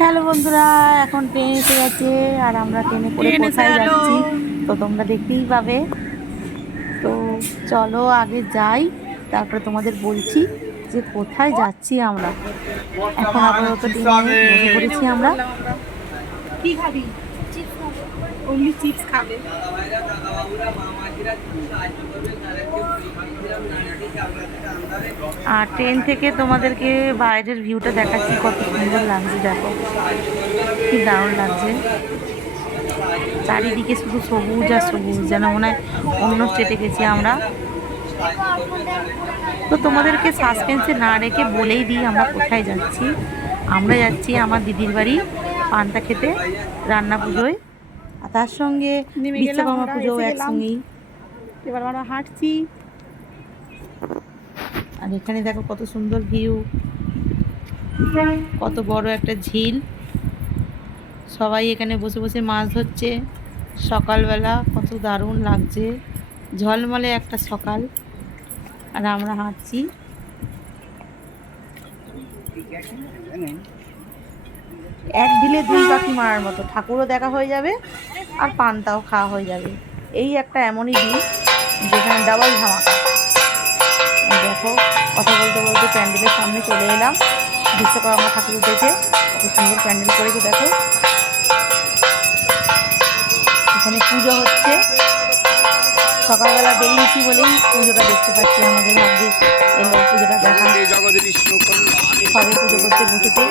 Hello বন্ধুরা, এখন train এসে গেছে আর আমরা ট্রেনে করে কোথায় যাচ্ছি তো তোমরা দেখতেই পাবে। তো চলো আগে যাই, তারপরে তোমাদের বলছি যে কোথায় যাচ্ছি আমরা। এখন আপাতত ট্রেনে বসে পড়েছি আমরা। কি খাবি? ওনলি চিপস খাবে। আর ট্রেন থেকে তোমাদেরকে বাইরের ভিউটা দেখাচ্ছি, কত সুন্দর লাগছে, দেখো কি দারুণ লাগছে। চারিদিকে শুধু সবুজ আর সবুজ, যেন মনে হয় অন্য স্টেটে গেছি আমরা। তো তোমাদেরকে সাসপেন্সে না রেখে বলেই দিই আমরা কোথায় যাচ্ছি। আমরা যাচ্ছি আমার দিদির বাড়ি পান্তা খেতে, রান্না পুজোয়, আর তার সঙ্গে বিশ্বকর্মা পুজোও একসঙ্গেই। এবার আমরা হাঁটছি। আর এখানে দেখো কত সুন্দর ভিউ, কত বড় একটা ঝিল। সবাই এখানে বসে বসে মাছ ধরছে সকালবেলা, কত দারুণ লাগছে, ঝলমলে একটা সকাল। আর আমরা হাঁটছি। এক ঢিলে দুই পাখি মারার মতো, ঠাকুরও দেখা হয়ে যাবে আর পান্তাও খাওয়া হয়ে যাবে। এই একটা এমনই দিন যেখানে ডাবল ধামাকা। দেখো, কথা বলতে বলতে প্যান্ডেলের সামনে চলে এলাম। বিশ্বকর্মা ঠাকুর উঠেছে, কত সুন্দর প্যান্ডেল করেছে দেখো। এখানে পুজো হচ্ছে, সকালবেলা বেরিয়েছি বলেই পুজোটা দেখতে পাচ্ছি। আমাদের ভাগ্যে এলো পুজোটা দেখা। সবে পুজো করতে বসেছে।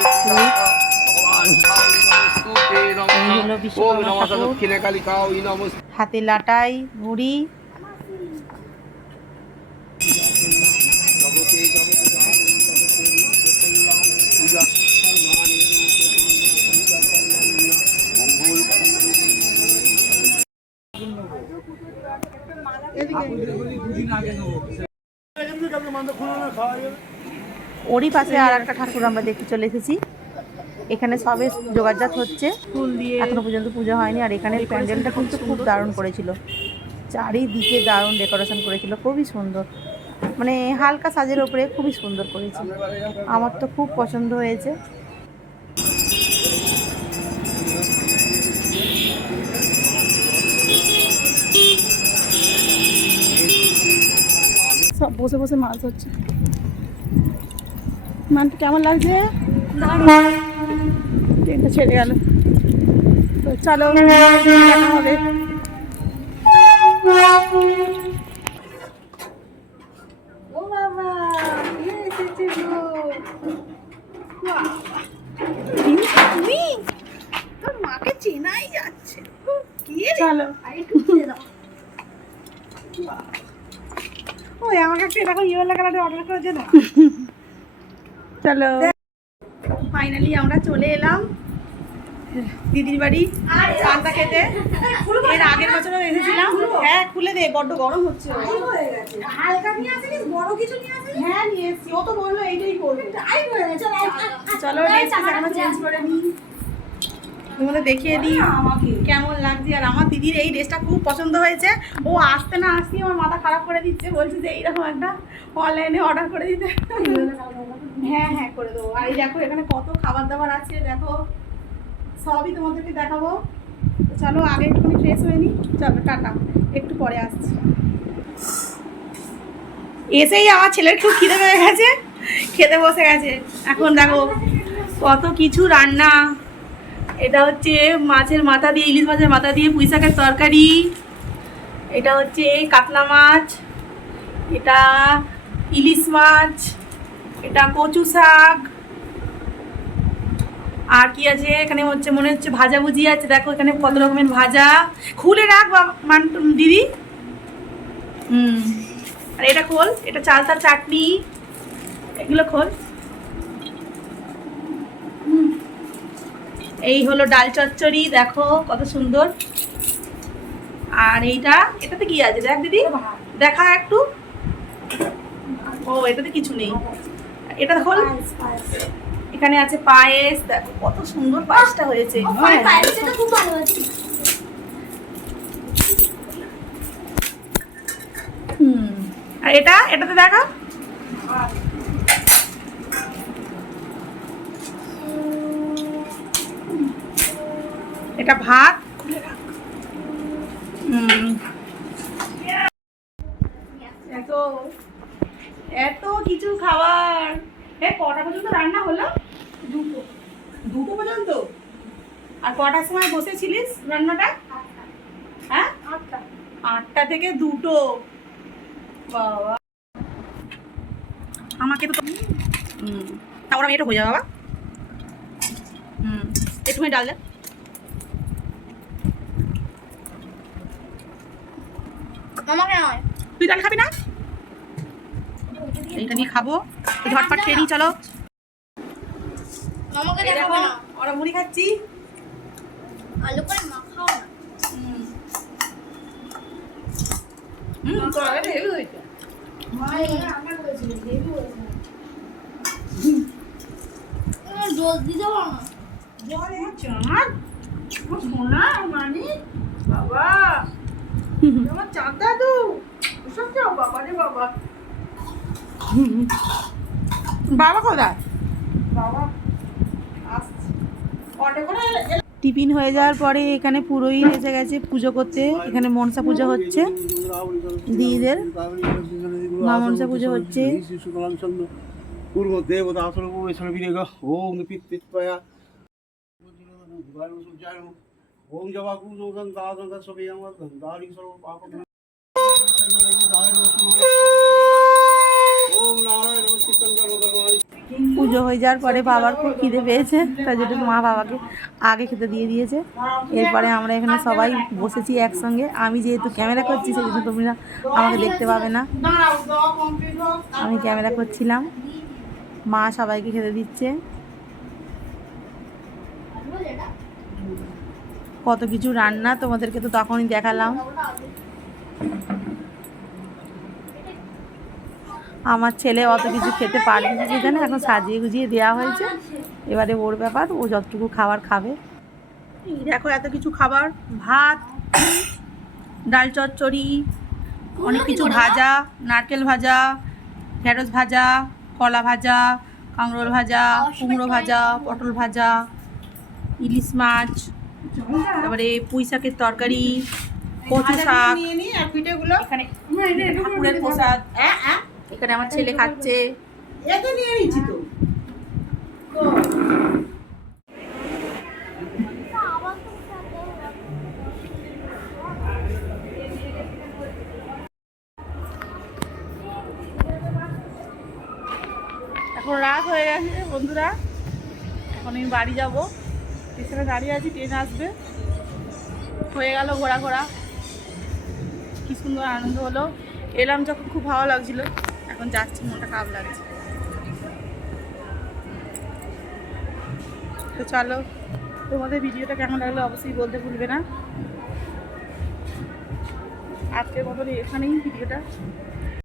এই হলো বিশ্বকর্মা ঠাকুর, হাতে লাটাই ঘুড়ি। ওরই পাশে আর একটা ঠাকুর আমরা দেখতে চলে এসেছি। এখানে সবে যোগাযোগ হচ্ছে, ফুল দিয়ে এখনো পর্যন্ত পুজো হয়নি। আর এখানে প্যান্ডেলটা কিন্তু খুব দারুণ করেছিল, চারিদিকে দারুণ ডেকোরেশন করেছিল, খুবই সুন্দর, মানে হালকা সাজের ওপরে খুবই সুন্দর করেছে। আমার তো খুব পছন্দ হয়েছে। সব বসে বসে মাছ ধরছে। মানটা কেমন লাগছে? ট্রেনটা ছেড়ে গেল, তো চলো দেখা হবে। ও বাবা, এসেছে গো। তুমি তোর মাকে চেনাই যাচ্ছে। চলো, ওই আমাকে একটা এরকম ইয়েলো কালারের অর্ডার করে দে না। চলো, ফাইনালি আমরা চলে এলাম দিদির বাড়ি পান্তা খেতে। এর আগের বছরও এসেছিলাম। হ্যাঁ খুলে দে, বড্ড গরম হচ্ছে। হালকা নিয়ে আসিস, বড় কিছু নিয়ে আসিস। হ্যাঁ নিয়ে এসছি, ও তো বললো এইটাই করবে। টাইট হয়ে গেছে। চলো ড্রেস এখনো চেঞ্জ করে নিই, তোমাদের দেখিয়ে দিই কেমন লাগছে। আর আমার দিদির এই ড্রেসটা খুব পছন্দ হয়েছে। ও আসতে না আসতেই আমার মাথা খারাপ করে দিচ্ছে, বলছে যে এইরকম একটা অনলাইনে অর্ডার করে দিতে। হ্যাঁ হ্যাঁ করে দেবো। আর এই দেখো এখানে কত খাবার দাবার আছে, দেখো সবই তোমাদেরকে দেখাবো। তো চলো আগে একটুখানি ফ্রেশ হয়ে নিই। চলো টাটা, একটু পরে আসছি। এসেই আমার ছেলের খুব খিদে পেয়ে গেছে, খেতে বসে গেছে। এখন দেখো কত কিছু রান্না। এটা হচ্ছে মাছের মাথা দিয়ে, ইলিশ মাছের মাথা দিয়ে পুঁই শাকের তরকারি। এটা হচ্ছে কাতলা মাছ, এটা ইলিশ মাছ, এটা কচু শাক। আর কি আছে এখানে, হচ্ছে মনে হচ্ছে ভাজা ভুজি আছে। দেখো এখানে কত রকমের ভাজা। খুলে রাখ দিদি। আর এটা খোল, এটা চালতার চাটনি, এগুলো খোল। এই হলো ডাল চচ্চড়ি, দেখো কত সুন্দর। আর এটাতে কি আছে দেখ দিদি, দেখা একটু। ও এটাতে কিছু নেই, এটা খোল। এখানে আছে পায়েস, দেখো কত সুন্দর পায়েসটা হয়েছে। খুব ভালো আছে। আর এটাতে দেখা। এটা ভাত, এত এত কিছু খাবার। কটা পর্যন্ত রান্না হলো? দুটো পর্যন্ত? আর কটার সময় বসেছিলিস রান্নাটা? হ্যাঁ, 8টা থেকে 2টো। বাবা, আমাকে তো ওরা মেয়েটা হয়ে যাবে বাবা। একটুখানি ডাল দে। আমাকে নয়, তুই ডাল খাবি না? এইটা নিয়ে খাবো, ঝটপট খেয়ে নিই চলো। আমাকে এই দেখাবো দেখো, না। ওরা মুড়ি খাচ্ছি। আলু করে মাখাও না। তরকারিটা হেভি হয়েছে। আমার বলেছিল, বেবি বলেছিল। জল দিতে পারো না। চাঁদ, আমার সোনা মানি, বাবা আমার চাঁদ দাদু, ওসব চাও বাবা রে বাবা। বাবা কোথায়? বাবা আসছে অটো করে। টিফিন হয়ে যাওয়ার পরে এখানে পুরোহিত এসে গেছে পুজো করতে। এখানে মনসা পুজো হচ্ছে, দিদিদের মা মনসা পুজো হচ্ছে। পূর্ব দেবতা আসল পূর্বেশ্বর বিরেগ ওং পিত্তিত্বয়া ওং জবা কুজোগং দাগং সবেয়ং দারি সর্ব পাপ ওং নারায়ণ চিত্তঙ্কর ভগবান। পুজো হয়ে যাওয়ার পরে বাবার খুব খিদে পেয়েছে, তাই জন্য মা বাবাকে আগে খেতে দিয়ে দিয়েছে। এরপরে আমরা এখানে সবাই বসেছি একসঙ্গে। আমি যেহেতু ক্যামেরা করছি সেই জন্য তোমরা আমাকে দেখতে পাবে না, আমি ক্যামেরা করছিলাম। মা সবাইকে খেতে দিচ্ছে। কত কিছু রান্না তোমাদেরকে তো তখনই দেখালাম। আমার ছেলে অত কিছু খেতে পারবে না, সেখানে এখন সাজিয়ে গুজিয়ে দেওয়া হয়েছে। এবারে ওর ব্যাপার, ও যতটুকু খাবার খাবে। এই দেখো এত কিছু খাবার, ভাত, ডাল চচ্চড়ি, অনেক কিছু ভাজা, নারকেল ভাজা, ঢেঁড়স ভাজা, কলা ভাজা, কাঁকরোল ভাজা, কুমড়ো ভাজা, পটল ভাজা, ইলিশ মাছ, তারপরে পুঁই শাকের তরকারি, কচু শাক, এখানে ঠাকুরের প্রসাদ। এখানে আমার ছেলে খাচ্ছে। এখন রাত হয়ে গেছে বন্ধুরা, এখন আমি বাড়ি যাবো। স্টেশনে দাঁড়িয়ে আছি, ট্রেন আসবে। হয়ে গেল ঘোরা ঘোরা, কি সুন্দর আনন্দ হলো। এলাম যখন খুব ভালো লাগছিল, এখন যাচ্ছি মনটা খারাপ লাগছে। তো চলো, তোমাদের ভিডিওটা কেমন লাগলো অবশ্যই বলতে ভুলবে না। আজকের মতন এখানেই ভিডিওটা